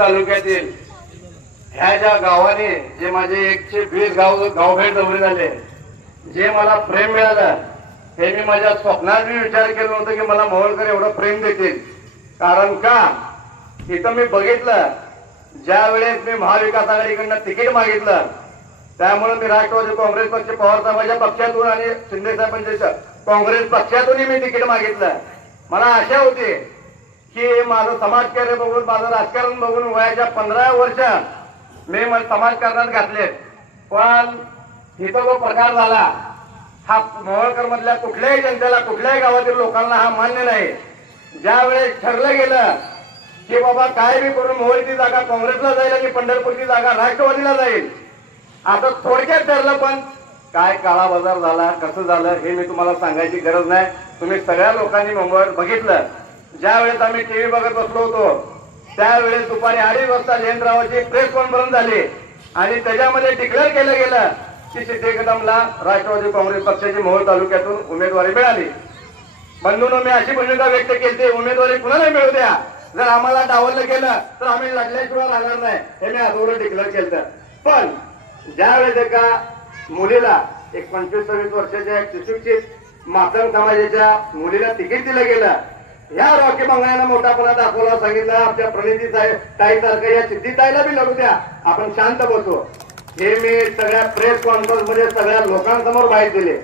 तालुक्यातील ह्या ज्या गावाने जे माझे एकशे वीस गाव गावभेट दौरे झाले जे मला प्रेम मिळालं हे मी माझ्या स्वप्नात मी विचार केला नव्हतं की मला मोहोळकर एवढं प्रेम देतील. कारण का? इथं मी बघितलं ज्या वेळेस मी महाविकास आघाडीकडनं तिकीट मागितलं त्यामुळे मी राष्ट्रवादी काँग्रेस पक्ष पवार साहेबांच्या पक्षातून आणि शिंदे साहेबांच्या काँग्रेस पक्षातूनही मी तिकीट मागितलं. मला आशा होती की माझं समाजकार्य बघून माझं राजकारण बघून वयाच्या पंधरा वर्ष मी मला समाजकारणात घातले. पण इथं जो प्रकार झाला हा मोहळकर मधल्या कुठल्याही जनतेला कुठल्याही गावातील लोकांना हा मान्य नाही. ज्यावेळेस ठरलं गेलं की बाबा काय बी करून मोहोळची जागा काँग्रेसला जाईल आणि पंढरपूरची जागा राष्ट्रवादीला जाईल आता थोडक्यात ठरलं पण काय काळा बाजार झाला कसं झालं हे मी तुम्हाला सांगायची गरज नाही. तुम्ही सगळ्या लोकांनी मुंबईवर बघितलं. ज्या वेळेस आम्ही टीव्ही बघत बसलो होतो त्यावेळेस दुपारी अडीच वाजता जयंतरावाची प्रेस कॉन्फरन्स झाली. आणि त्याच्यामध्ये डिक्लेअर केलं गेलं की सिद्धे कदमला राष्ट्रवादी काँग्रेस पक्षाची मोहोळ तालुक्यातून उमेदवारी मिळाली. बंधून मी अशी भूमिका व्यक्त केली उमेदवारी कुणाला मिळू द्या? जर आम्हाला डावललं गेलं तर आम्ही लढल्याशिवाय राहणार नाही हे मी अगोदर डिक्लेअर केलं पण ज्यावेळेस एका मुलीला एक पंचवीस सव्वीस वर्षाच्या एक सुशिक्षित मातंग समाजाच्या मुलीला तिकीट दिलं गेलं ह्या रॉकी बंगाळ्यानं मोठापणा दाखवला सांगितलं आमच्या प्रणिती साहेब ताई सारखं या सिद्धी ताईला बी लढू द्या. आपण शांत बसू. हे मी सगळ्या प्रेस कॉन्फरन्समध्ये सगळ्या लोकांसमोर बाहेर दिले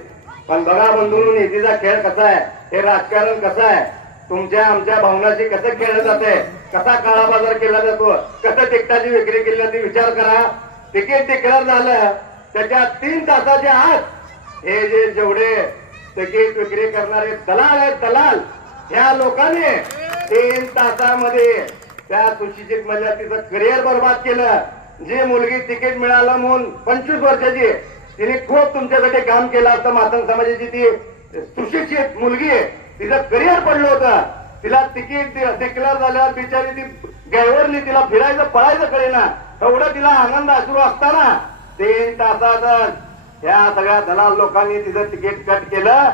पण बघा बंधू नीतीचा खेळ कसा आहे? हे राजकारण कसं आहे? तुमच्या आमच्या भावनाशी कसं खेळलं जाते कसा काळा बाजार केला जातो? कसं तिकटाची विक्री केली जाते? विचार करा. तिकीट डिक्लेअर झालं त्याच्या तीन तासाच्या आत हे जे जेवढे तिकीट विक्री करणारे दलाल आहेत दलाल ह्या लोकांनी तीन तासामध्ये त्या सुशिक्षित म्हणजे तिचं करिअर बर्बाद केलं. जी मुलगी तिकीट मिळालं म्हणून पंचवीस वर्षाची तिने खूप तुमच्यासाठी काम केलं असतं मातंग समाजाची ती सुशिक्षित मुलगी तिचं करिअर पडलं होतं. तिला तिकीट डिक्लेअर झाल्यावर बिचारी ती गैवरली तिला फिरायचं पळायचं कळेना. एवढं तिला आनंद असू असताना तीन तासातच ह्या सगळ्या दलाल लोकांनी तिचं तिकीट कट केलं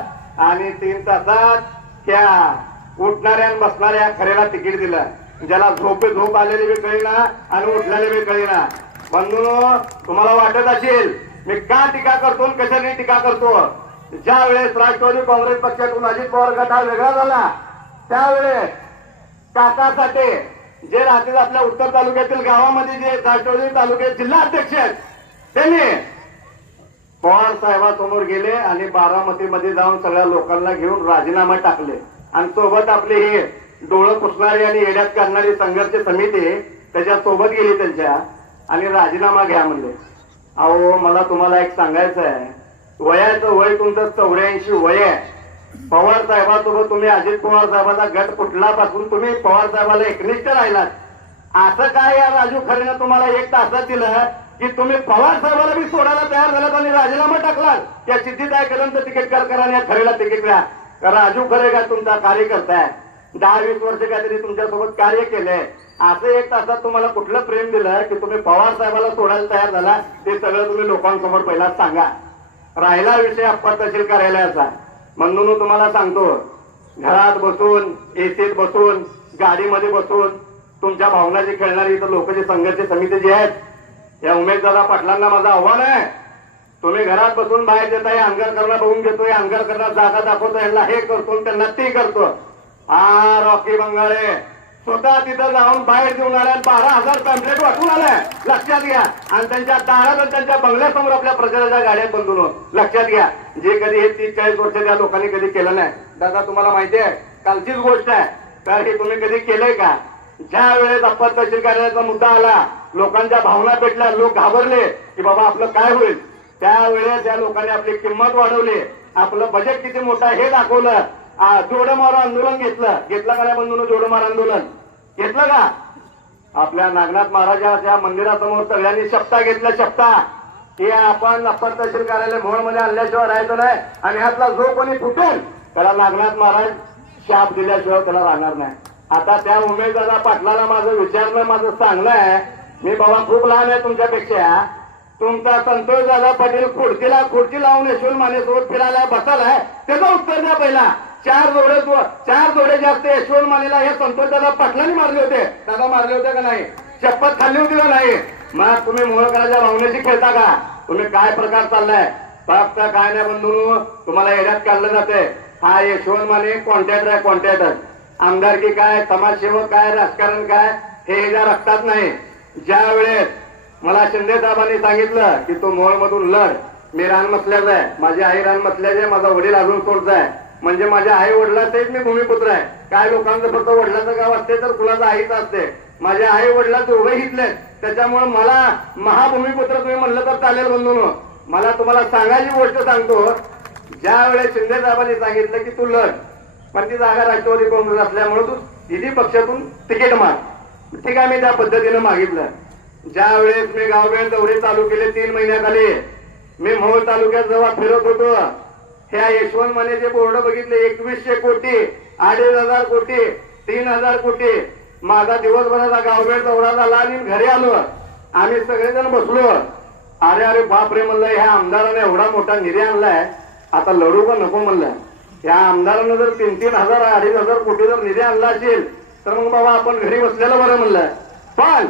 आणि तीन तासात त्या उठणाऱ्या आणि बसणाऱ्या खऱ्याला तिकीट दिलं. ज्याला झोपे झोप आलेली बी कळीना आणि उठलेली बी कळीना. बंधूनो तुम्हाला वाटत असेल मी का टीका करतो आणि कशाने टीका करतो? ज्या वेळेस राष्ट्रवादी काँग्रेस पक्षातून अजित पवार गट हा वेगळा झाला त्यावेळेस काकासाठी जे राहतील आपल्या उत्तर तालुक्यातील गावामध्ये जे राष्ट्रवादी तालुक्यात जिल्हा अध्यक्ष आहेत त्यांनी पवार साहेबांसमोर गेले आणि बारामतीमध्ये जाऊन सगळ्या लोकांना घेऊन राजीनामा टाकले. आणि सोबत आपले हे डोळं पुसणारी आणि येड्यात करणारी संघर्ष समिती त्याच्या सोबत गेली त्यांच्या आणि राजीनामा घ्या म्हणले. अहो मला तुम्हाला एक सांगायचं आहे. वयाचं वय तुमचं चौऱ्याऐंशी वय आहे. पवार साहेबांसोबत तुम्ही अजित पवार साहेबांचा गट फुटलापासून तुम्ही पवार साहेबाला एकनिष्ठ राहिलात. असं काय या राजू खरेनं तुम्हाला एक तासात दिलं? की तुम्ही पवार साहेबाला बी सोडायला तयार झालात आणि राजीनामा टाकलात. त्या सिद्धिदाय कदमचं तिकीट कर करा आणि खरेला तिकीट द्या राजू खरे का तुमचा कार्यकर्ता आहे दहा वीस वर्ष काहीतरी तुमच्यासोबत कार्य केलंय. असं एक तासात तुम्हाला कुठलं प्रेम दिलं की तुम्ही पवार साहेबाला सोडायला तयार झाला ते सगळं तुम्ही लोकांसमोर पहिला सांगा. राहिला विषय अप्पा तहसील कार्यालयाचा. म्हणून तुम्हाला सांगतो घरात बसून एसीत बसून गाडीमध्ये बसून तुमच्या भावनाची खेळणारी इथं लोक जे संघर्ष समिती जी आहेत या उमेददादा पाटलांना माझं आव्हान आहे. तुम्ही घरात बसून बाहेर देताय अंगार करणं बघून घेतोय अंगार करणं जागा दाखवतो यांना हे करतो त्यांना ते करतो हा रॉकी बंगाळे. स्वतः तिथं जाऊन बाहेर देऊन आल्या बारा हजार पॅम्पलेट वाटून आलाय. लक्षात घ्या. आणि त्यांच्या दारात आणि त्यांच्या बंगल्यासमोर आपल्या प्रचाराच्या गाड्या बंधून लक्षात घ्या. जे कधी हे तीस चाळीस वर्ष त्या लोकांनी कधी केलं नाही. दादा तुम्हाला माहिती आहे कालचीच गोष्ट आहे. तर हे तुम्ही कधी केलंय का? ज्या वेळेस आपण तहसील कार्यालयाचा मुद्दा आला लोकांच्या भावना पेटल्या लोक घाबरले की बाबा आपलं काय होईल? त्यावेळेस या लोकांनी आपली किंमत वाढवली. आपलं बजेट किती मोठं आहे हे दाखवलं. आ, जोडमार आंदोलन घेतलं. घेतलं का नाही बंधून जोडमार आंदोलन? घेतलं का? आपल्या नागनाथ महाराजाच्या मंदिरासमोर सगळ्यांनी शपथा घेतल्या शपथा. की आपण अप्पर तहसील कार्यालयमध्ये आणल्याशिवाय राहायचं नाही आणि ह्यातला जो कोणी फुटेल त्याला नागनाथ महाराज शाप दिल्याशिवाय त्याला राहणार नाही. आता त्या उमेदवारा पाटलाला माझं विचारणं माझं सांगणं आहे मी बाबा खूप लहान आहे तुमच्यापेक्षा. तुमचा संतोष दादा पाटील खुर्चीला खुर्ची लावून यशवंत मानेसोबत फिरायला बसायलाय. त्याचं उत्तर द्या पहिला. चार जोडे चार जोडे जास्त यशवंत मानेला हे संतोष दादा पाटलांनी मारले होते. दादा मारले होते का नाही? शपथ खाल्ली होती का नाही? मग तुम्ही मोहकराच्या भावनेशी खेळता का? तुम्ही काय प्रकार चाललाय? फक्त काय नाही बंधू. तुम्हाला एरियात काढलं जाते हा यशवंत माने कॉन्ट्रॅक्टर आहे कॉन्ट्रॅक्टर आमदारकी काय समाजसेवक काय राजकारण काय हे ह्याच्या रक्तात नाही. ज्या वेळेस मला शिंदे साहेबांनी सांगितलं की तो मोहळमधून लढ. मी रान मसल्याचा आहे. माझी आई रान मसल्याची आहे. माझा वडील अजून सोडचा आहे. म्हणजे माझ्या आई वडिलाचेच मी भूमिपुत्र आहे. काय लोकांचं फक्त वडिलाचं गाव असते तर कुणाचं आईच असते. माझ्या आई वडिला दोघं घेतले त्याच्यामुळे मला महाभूमिपुत्र तुम्ही म्हणलं तर चालेल बंधून. मला तुम्हाला सांगायची गोष्ट सांगतो. ज्या वेळेस शिंदे साहेबांनी सांगितलं की तू लढ पण ती जागा राष्ट्रवादी काँग्रेस असल्यामुळे तू दिली पक्षातून तिकीट माग ठीक आहे मी त्या पद्धतीनं मागितलं. ज्या वेळेस मी गाववेळ दौरे चालू केले तीन महिन्याखाली मी मोहोळ तालुक्यात जेव्हा फिरत होतो ह्या यशवंत मानेचे बोर्ड बघितले एकवीसशे कोटी अडीच हजार कोटी तीन हजार कोटी माझा दिवसभराचा गावभेट दौरा झाला आणि घरी आलो. आम्ही सगळेजण बसलो. अरे अरे बाप रे म्हणलं ह्या आमदाराने एवढा मोठा निधी आणलाय. आता लढू पण नको म्हणलं. या आमदारानं जर तीन तीन हजार अडीच हजार कोटी जर निधी आणला असेल तर मग बाबा आपण घरी बसलेलं बरं म्हणलं. पण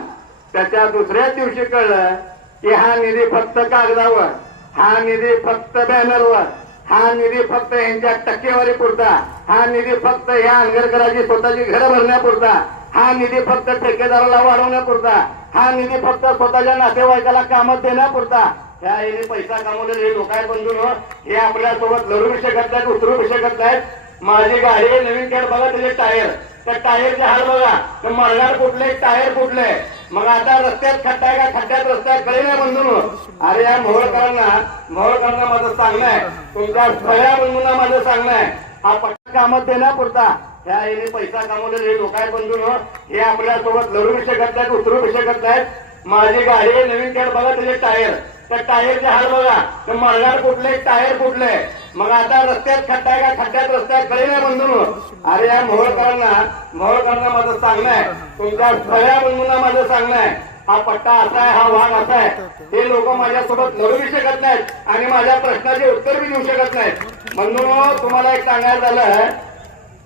त्याच्या दुसऱ्याच दिवशी कळलं की हा निधी फक्त कागदावर हा निधी फक्त बॅनरवर हा निधी फक्त यांच्या टक्केवारी पुरता हा निधी फक्त या अंगरकराची स्वतःची घरं भरण्यापुरता हा निधी फक्त ठेकेदाराला वाढवण्यापुरता हा निधी फक्त स्वतःच्या नातेवाईकाला कामात देण्यापुरता ह्या याने पैसा कमवलेले लोक आहेत बंधून हे आपल्यासोबत लढू शकत नाहीत उतरू शकत नाहीत. माझी गाडी आहे, नवीन कॅड बघा त्याचे टायर. त्या टायरचे हाल बघा. तर मळणार फुटले टायर फुटले मग आता रस्त्यात खड्डा आहे का? खड्ड्यात रस्त्यात कळे नाही बंधून. अरे या मोहळकरांना मोहळकरांना माझं सांगणं आहे. तुमच्या सगळ्या बंधूंना माझं सांगणं आहे. हा पट्टा कामात देण्यापुरता ह्या याने पैसा कमवलेले लोक आहेत बंधून हे आपल्यासोबत लढू शकत नाहीत उतरू शकत नाहीत. माझी गाडी आहे, नवीन कॅड बघा त्याचे टायर. तर टायरचे हाल बघा तर मळगार कुठले टायर कुठले? मग आता रस्त्यात खड्डा आहे का? खड्ड्यात रस्त्यात कळे नाही बंधून अरे या मोहळकरांना मोहळकरांना माझं सांगणं आहे. तुमच्या सगळ्या बंधूंना माझं सांगणं आहे. हा पट्टा असा आहे हा वाघ असा आहे. हे लोक माझ्यासोबत लढू शकत नाहीत आणि माझ्या प्रश्नाचे उत्तर बी देऊ शकत नाहीत. बंधून तुम्हाला एक सांगायचं झालं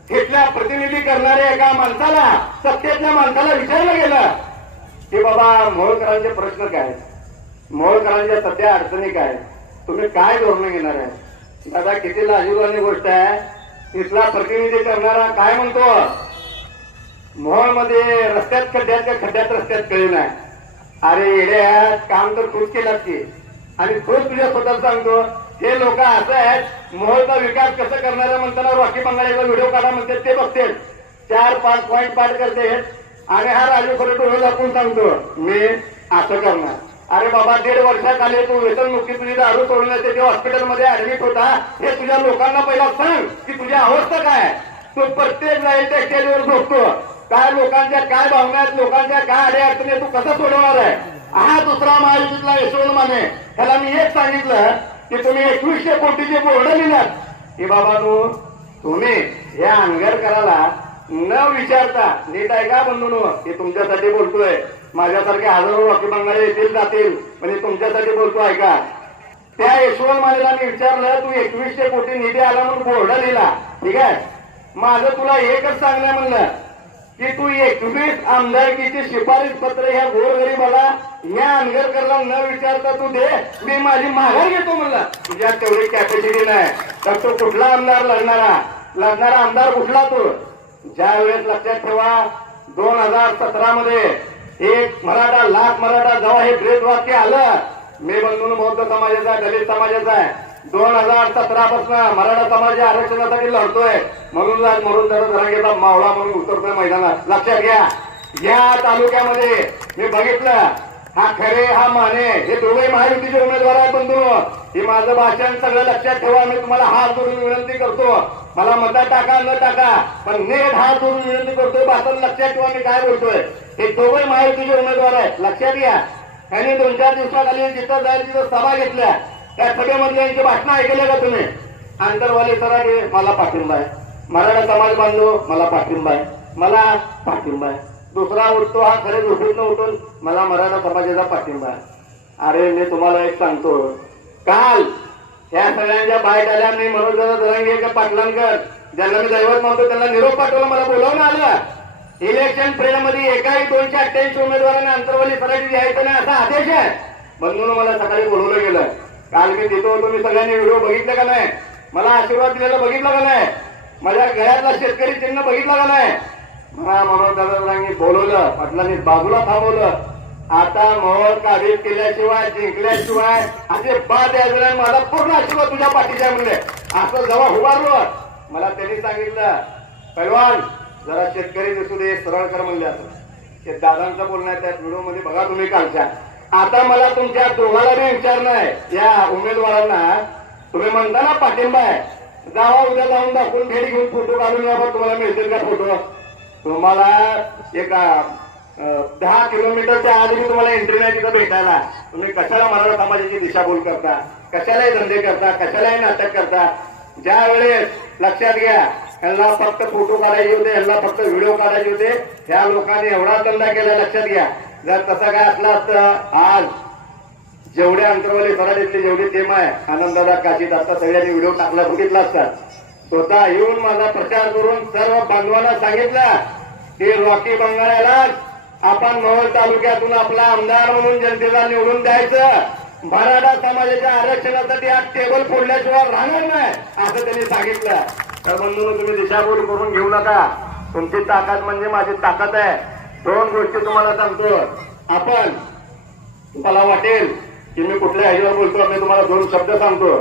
तिथल्या प्रतिनिधी करणाऱ्या एका माणसाला सत्तेतल्या माणसाला विचारलं गेलं. की बाबा मोहळकरांचे प्रश्न काय मोहळकरांच्या सध्या अडचणी काय तुम्ही काय धोरण घेणार आहे? दादा किती लाजीवानी गोष्ट आहे. तिथला प्रतिनिधी करणारा काय म्हणतो? मोहळमध्ये रस्त्यात खड्ड्यात का खड्ड्यात रस्त्यात कळी नाही. अरे येड्या काम तर खूप केलं की. आणि खूप तुझ्या स्वतः सांगतो हे लोक असं आहेत मोहळचा विकास कसं करणार म्हणताना रॉकी बंगाल व्हिडिओ काढा म्हणतात ते बघते चार पाच पॉईंट पाठ करते आणि हा राजू खरे डोळे दाखवून सांगतो मी असं करणार. अरे बाबा दीड वर्षाखाली तू. वेतनमुक्ती तुझी दारू सोडण्यासाठी हॉस्पिटलमध्ये ऍडमिट होता. हे तुझ्या लोकांना पहिला सांग की तुझी अवस्था काय तू प्रत्येक जाईल त्या स्टेजवर झोपतो. काय लोकांच्या काय भावना आहेत? लोकांच्या काय अडे अडचणी तू कसं सोडवणार आहे? हा दुसरा महायुतीतला यशवंत माने. ह्याला मी हेच सांगितलं की तुम्ही एकवीसशे कोटीचे बोर्ड लिहिलात की बाबा तू तुम्ही या अंगरकराला न विचारता नीट आहे का बंधू हे तुमच्यासाठी बोलतोय. माझ्यासारखे हजारो रॉकी बंगाली येतील जातील म्हणजे तुमच्यासाठी बोलतो ऐका. त्या यशवंत मानेला मी विचारलं तू एकवीसशे कोटी निधी आला म्हणून बोर्ड लिहिला. ठीक आहे. माझं तुला एकच सांगणं म्हणलं की तू एकवीस आमदारकीची शिफारस पत्र ह्या गोरगरीबाला या अनगरकरला न विचारता तू दे मी माझी माघार घेतो म्हणला. तुझ्या तेवढी कॅपॅसिटी नाही तर तो कुठला आमदार लढणारा? लढणारा आमदार कुठला तू? ज्या वेळेस लक्षात ठेवा दोन हजार सतरा मध्ये एक मराठा लाख मराठा जेव्हा हे ब्रेद वाक्य आलं. मी बंधून बौद्ध समाजाचा आहे दलित समाजाचा आहे. दोन हजार सतरा पासून मराठा समाज आरक्षणासाठी लढतोय. म्हणून म्हणून जरा मावळा म्हणून उतरतोय मैदानात. लक्षात घ्या. या तालुक्यामध्ये मी बघितलं हा खरे हा माने हे दोघे महायुतीचे उमेदवार आहेत बंधू. हे माझं भाषण सगळं लक्षात ठेवा मी तुम्हाला हात जोडून विनंती करतो. मला मतात टाका न टाका पण नेट हा करून विनंती करतोय भाषण लक्षात ठेवा मी काय बोलतोय. हे दोघे महायुतीचे उमेदवार आहेत. लक्षात घ्या. त्यांनी दोन चार दिवसाखाली जिथं जाईल तिथं सभा घेतल्या. त्या सभेमधले यांची भाषणं ऐकले का तुम्ही? आंतरवाले सराटे मला पाठिंबा आहे. मराठा समाज बांधव मला पाठिंबा आहे. मला पाठिंबा आहे. दुसरा उठतो हा खरे उठून उठून मला मराठा समाजाचा पाठिंबा आहे. अरे मी तुम्हाला एक सांगतो. काल ह्या सगळ्यांच्या बाहेर आल्या मी मनोज दादा का पाटलांकर ज्यांना मी दैवत म्हणतो त्यांना निरोप पाठवला मला बोलावून आलं. इलेक्शन पिरियडमध्ये एकाही दोनशे अठ्ठ्याऐंशी उमेदवारांना अंतरवाली सराठी द्यायचं नाही असा आदेश आहे. म्हणून मला सकाळी बोलवलं गेलं. काल मी तिथं होतो मी सगळ्यांनी व्हिडिओ बघितलं का नाही? मला आशीर्वाद दिलेला बघितला का नाही? माझ्या घरातला शेतकरी चिन्ह बघितला का नाही? मला दादा दादांनी बोलवलं पाटलांनी बाजूला थांबवलं. आता मोहर काढीत केल्याशिवाय जिंकल्याशिवाय असे बाद यायचं नाही. माझा पूर्ण आशीर्वाद तुझ्या पाठीच्या म्हणले. असं जेव्हा उभारलो मला त्यांनी सांगितलं पैलवान जरा शेतकरी दिसू दे सरळ कर म्हणले असं. ते दादांचं बोलणं आहे त्या व्हिडिओमध्ये बघा तुम्ही कालच्या. आता मला तुमच्या दोघाला बी विचारणं आहे या उमेदवारांना तुम्ही म्हणता ना पाठिंबा आहे. जावा उद्या जाऊन दाखवून भेट घेऊन फोटो काढून या तुम्हाला मिळतील का फोटो? तुम्हाला एक दहा किलोमीटरच्या आधी मी तुम्हाला एंट्री नाही तिथं भेटायला. तुम्ही कशाला मराठा समाजाची दिशाभूल करता? कशालाही धंदे करता? कशालाही नाटक करता? ज्या वेळेस लक्षात घ्या यांना फक्त फोटो काढायचे होते यांना फक्त व्हिडिओ काढायचे होते ह्या लोकांनी एवढा धंदा केला लक्षात घ्या. जर तसा काय असला असतं आज जेवढे अंतरवाली सराडीतले जेवढे टीम आहे आनंददादा काशीत आता सगळ्यांनी व्हिडिओ टाकला बघितला असतात. स्वतः येऊन माझा प्रचार करून सर्व बांधवांना सांगितलं की रॉकी बंगाऱ्याला आपण मोहोळ तालुक्यातून आपला आमदार म्हणून जनतेला निवडून द्यायचं. मराठा समाजाच्या आरक्षणासाठी आज टेबल फोडल्याशिवाय राहणार नाही असं त्यांनी सांगितलं. तर म्हणून तुम्ही दिशाभूल करून घेऊ नका. तुमची ताकद म्हणजे माझी ताकद आहे. दोन गोष्टी तुम्हाला सांगतो. आपण तुम्हाला वाटेल की मी कुठल्या ह्याच्यावर बोलतो मी तुम्हाला दोन शब्द सांगतो.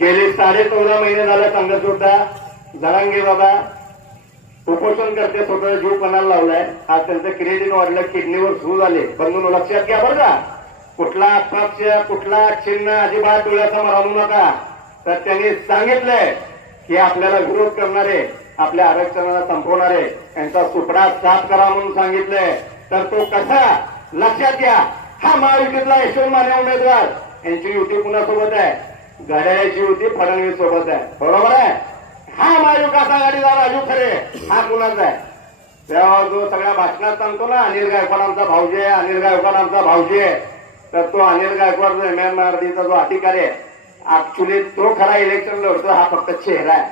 गेले साडे चौदा महिने झाले सांगत होता जरांगे बाबा उपोषण करते स्वतःचा जीव पणाला लावलाय. आज त्यांचं क्रिएटिन वाढलं किडनीवर सुरू झाले. बंधून लक्षात घ्या बरं का. कुठला अपक्ष कुठला चिन्ह अजिबात डोळ्यासमोर आणू नका. तर त्यांनी सांगितलंय की आपल्याला विरोध करणारे आपल्या आरक्षणाला संपवणारे यांचा सुपडा साफ करा म्हणून सांगितलंय. तर तो कसा? लक्षात घ्या. हा महायुतीतला यशवंत माने उमेदवार. यांची युती कुणासोबत आहे? घड्याळ्याची युती फडणवीस सोबत आहे. बरोबर आहे? हा महाविकास आघाडीचा राजू खरे. हा कुणाचा आहे? तेव्हा जो सगळ्या भाषणात सांगतो ना अनिल गायकवाड आमचा भाऊजी आहे अनिल गायकवाड आमचा भाऊजी आहे. तर तो अनिल गायकवाड एम एम आरडीचा जो अधिकारी आहे ऍक्च्युली तो खरा इलेक्शन लढतो हा फक्त चेहरा आहे.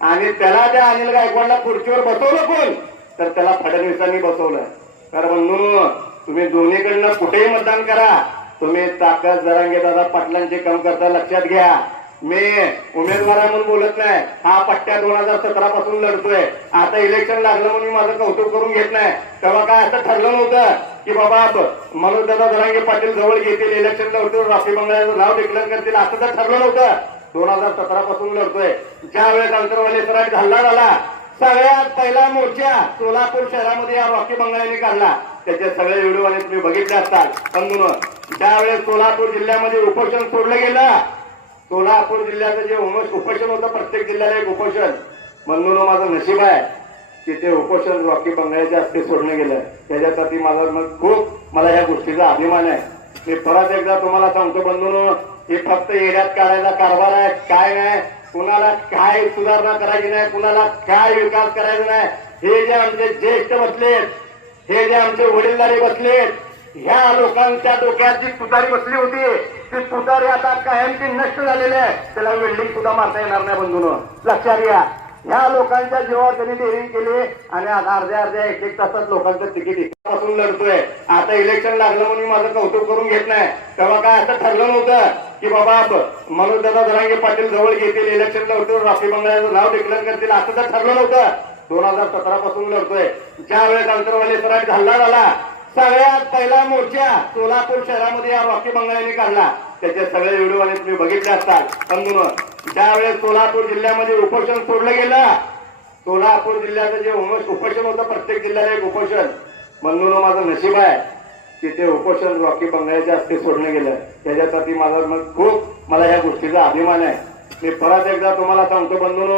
आणि त्याला त्या अनिल गायकवाडला खुर्चीवर बसवलं कोण? तर त्याला फडणवीसांनी बसवलं. तर म्हणून तुम्ही दोन्हीकडनं कुठेही मतदान करा. तुम्ही ताकद जरांगे दादा पाटलांचे काम करता लक्षात घ्या. मी उमेदवार म्हणून बोलत नाही. हा पट्ट्या दोन हजार सतरा पासून लढतोय. आता इलेक्शन लागलं म्हणून मी माझं कौतुक करून घेत नाही. तेव्हा काय असं ठरलं नव्हतं की बाबा मनोज दादा धरांगे पाटील जवळ घेतील इलेक्शन लढतो राफी बंगल्याचं नाव डिक्लेअर करतील असं तर ठरलं नव्हतं. दोन हजार सतरा पासून लढतोय. ज्या वेळेस अंतरवाली सराट हल्ला झाला सगळ्यात पहिला मोर्चा सोलापूर शहरामध्ये या रॉकी बंगल्याने काढला. त्याचे सगळे व्हिडिओ आणि तुम्ही बघितले असतात समजून ज्यावेळेस सोलापूर जिल्ह्यामध्ये उपोषण सोडलं गेलं सोलापूर जिल्ह्याचं जे उपोषण होतं प्रत्येक जिल्ह्याला एक उपोषण. म्हणून माझं नशीब आहे की ते उपोषण रॉकी बंगालच्या हस्ते सोडलं गेलं. त्याच्यासाठी माझा मग खूप मला या गोष्टीचा अभिमान आहे. मी परत एकदा तुम्हाला सांगतो बंधून हे फक्त एरियात काढायचा कारभार आहे. काय नाही कुणाला काय सुधारणा करायची नाही कुणाला काय विकास करायचा नाही. हे जे आमचे ज्येष्ठ बसलेत हे जे आमचे वडीलधारी बसलेत ह्या लोकांच्या डोक्यात जी तुतारी बसली होती ती तुतारी आता कायमची नष्ट झालेली आहे. त्याला वेल्डिंग सुद्धा मारता येणार नाही बंधून. लक्षात घ्या. ह्या लोकांच्या जीवावर त्यांनी डेअरिंग केली आणि आता अर्ध्या अर्ध्या एक एक तासात लोकांचं तिकीटपासून लढतोय. आता इलेक्शन लागलं म्हणून मी माझं कौतुक करून घेत नाही. तेव्हा काय असं ठरलं नव्हतं की बाबा मनोज दादा जरांगे पाटील जवळ घेतील इलेक्शन लढतो राफी बंगल्याचं नाव डिक्लेअर करतील असं तर ठरलं नव्हतं. दोन हजार सतरा पासून लढतोय. ज्या वेळेस अंतरवाली सराट हल्ला झाला सगळ्यात पहिला मोर्चा सोलापूर शहरामध्ये या रॉकी बंगल्याने काढला. त्याचे सगळे व्हिडिओ आणि तुम्ही बघितले असतात. समजून ज्यावेळेस सोलापूर जिल्ह्यामध्ये उपोषण सोडलं गेलं सोलापूर जिल्ह्याचं जे उपोषण होतं प्रत्येक जिल्ह्याला एक उपोषण. म्हणून माझं नशीब आहे की ते उपोषण रॉकी बंगल्याच्या हस्ते सोडलं गेलं. त्याच्यासाठी माझा मग खूप मला या गोष्टीचा अभिमान आहे. मी परत एकदा तुम्हाला सांगतो बंधून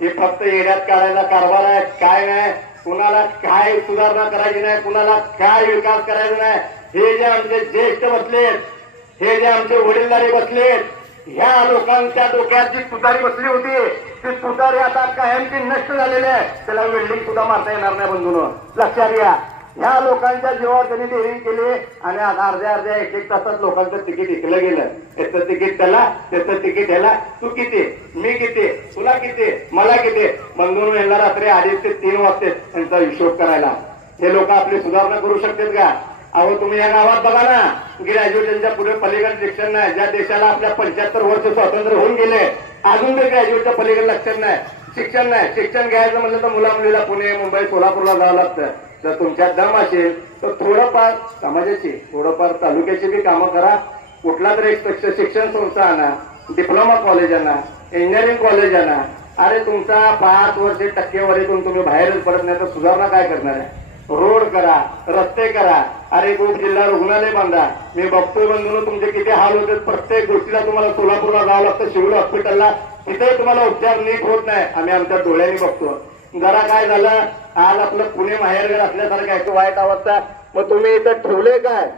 हे फक्त एरियात काढायचा कारभार आहे काय नाही. कुणाला काय सुधारणा करायची नाही कुणाला काय विकास करायचा नाही. हे जे आमचे ज्येष्ठ बसलेत हे जे आमचे वडीलधारी बसलेत ह्या लोकांच्या डोक्यात जी तुतारी बसली होती ती तुतारी आता कायमची नष्ट झालेली आहे. त्याला वेल्डिंग सुद्धा मारता येणार नाही बंधून. लक्षात घ्या. ह्या लोकांच्या जीवावर त्यांनी डेअरिंग केली आणि आता अर्ध्या अर्ध्या एक एक तासात लोकांचं तिकीट इकलं गेलं. त्याचं तिकीट त्याला त्याचं तिकीट ह्याला. तू किती? मी किती? तुला किती? मला किती? म्हणून यांना रात्री अडीच ते तीन वाजते त्यांचा हिशोब करायला. हे लोक आपली सुधारणा करू शकतात का? अहो तुम्ही या गावात बघा ना. ग्रॅज्युएशनच्या पुढे पलीकडे शिक्षण नाही. ज्या देशाला आपल्या पंच्याहत्तर वर्ष स्वातंत्र्य होऊन गेले अजून ते ग्रॅज्युएटच्या पलीकडे लक्षण नाही. शिक्षण नाही. शिक्षण घ्यायचं म्हणलं तर मुला मुलीला पुणे मुंबई सोलापूरला जावं लागतं. जर तुमच्यात दम असेल तर थोडंफार समाजाची थोडंफार तालुक्याची बी कामं करा. कुठला तरी एक शिक्षण संस्था आणा डिप्लोमा कॉलेज आणा इंजिनिअरिंग कॉलेज आणा. अरे तुमचा पाच वर्ष टक्केवारीतून तुम्ही बाहेरच पडत नाही तर सुधारणा काय करणार आहे? रोड करा रस्ते करा. अरे खूप जिल्हा रुग्णालय बांधा. मी बघतोय बंधून तुमचे किती हाल होते प्रत्येक गोष्टीला तुम्हाला सोलापूरला जावं लागतं सिव्हिल हॉस्पिटलला तिथेही तुम्हाला उपचार नीट होत नाही. आम्ही आमच्या डोळ्यांनी बघतो जरा काय झालं? आज आपलं पुणे माहेरघर असल्यासारखं आहे. वाईट अवस्था. मग तुम्ही इथं ठेवले काय?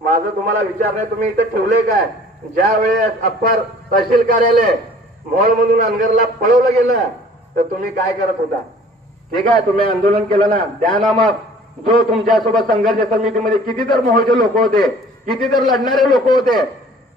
माझं तुम्हाला विचार नाही तुम्ही इथं ठेवले काय? ज्या वेळेस अप्पर तहसील कार्यालय मॉलमधून अनगरला पळवलं गेलं तर तुम्ही काय करत होता? ठीक आहे तुम्ही आंदोलन केलं ना? त्या ना जो तुमच्यासोबत संघर्ष समितीमध्ये किती तर मोहचे लोक होते किती तर लढणारे लोक होते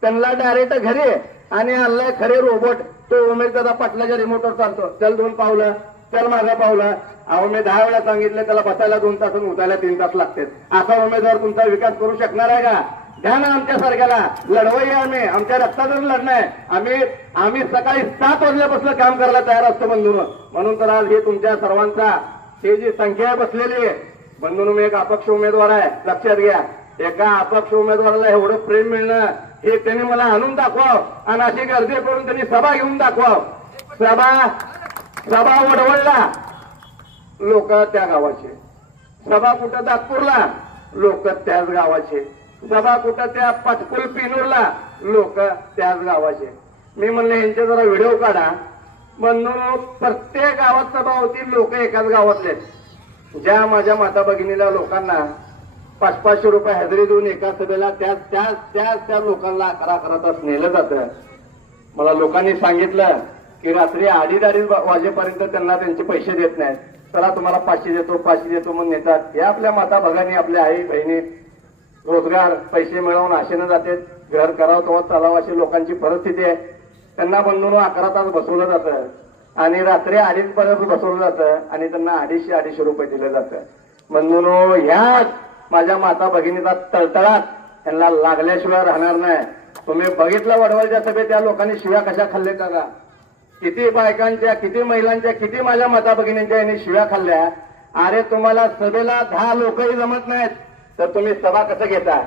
त्यांना डायरेक्ट घरी आणि आणलाय खरे रोबोट तो उमेश दादा पाटलाच्या रिमोटवर चालतो. चल दोन पावलं. चल माझा पावलं अहो मी दहा वेळा सांगितलं त्याला बसायला दोन तास आणि उठायला तीन तास लागते असा उमेदवार तुमचा विकास करू शकणार आहे का? घ्या ना आमच्या सारख्याला. लढवई आम्ही. आमच्या रक्तातच लढणं आहे. आम्ही आम्ही सकाळी सात वाजल्यापासून काम करायला तयार असतो बंधून. म्हणून तर आज हे तुमच्या सर्वांचा हे जी संख्या बसलेली आहे बंधून मी एक अपक्ष उमेदवार आहे. लक्षात घ्या. एका अपक्ष उमेदवाराला एवढं प्रेम मिळणं हे त्यांनी मला आणून दाखवाव. आणि अशी गर्दी करून त्यांनी सभा घेऊन दाखवाव. सभा सभा वडवडला लोक त्या गावाचे. सभा कुठं नागपूरला लोक त्याच गावाचे. सभा कुठं त्या पाटकुल पिनूरला? लोक त्याच गावाचे. मी म्हणले यांचे जरा व्हिडिओ काढा. म्हणून प्रत्येक गावात सभा होती लोक एकाच गावातले ज्या माझ्या माता भगिनीला लोकांना पाच पाचशे रुपये हजेरी देऊन एका सभेला त्याच त्याच त्याच त्या लोकांना अकरा अकरा तास नेलं जातं. मला लोकांनी सांगितलं की रात्री अडीच अडीच वाजेपर्यंत त्यांना त्यांचे पैसे देत नाहीत चला तुम्हाला पाचशे देतो पाचशे देतो म्हणून नेतात. हे आपल्या माता भगानी आपल्या आई बहिणी रोजगार पैसे मिळवून आशेनं जाते. घर करावं तेव्हा चालावं अशी लोकांची परिस्थिती आहे. त्यांना बंधून अकरा तास बसवलं जातं. आणि रात्री अडीच पर्यंत बसवलं जातं आणि त्यांना अडीचशे अडीचशे रुपये दिले जातं. बंधून ह्याच माझ्या माता भगिनीचा तळतळात त्यांना लागल्याशिवाय राहणार नाही. तुम्ही बघितलं वडवळच्या सभेत त्या लोकांनी शिव्या कशा खाल्ले का? किती बायकांच्या किती महिलांच्या किती माझ्या माता भगिनींच्या यांनी शिव्या खाल्ल्या? अरे तुम्हाला सभेला दहा लोकही जमत नाहीत. तर तुम्ही सभा कसं घेता?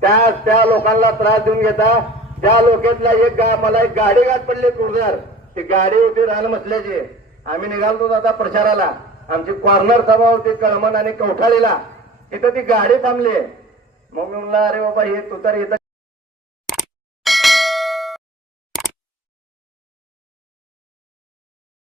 त्या त्या लोकांना त्रास देऊन घेता. त्या लोकेतला एक गा मला एक गाडी गाठ पडली क्रुझर ती गाडी होती रान मसल्याची. आम्ही निघालतो आता प्रचाराला. आमची कॉर्नर सभा होती कळमन आणि कवठाळीला. तिथं ती गाडी थांबली. मग मी म्हणलं अरे बाबा हे तू तर इथं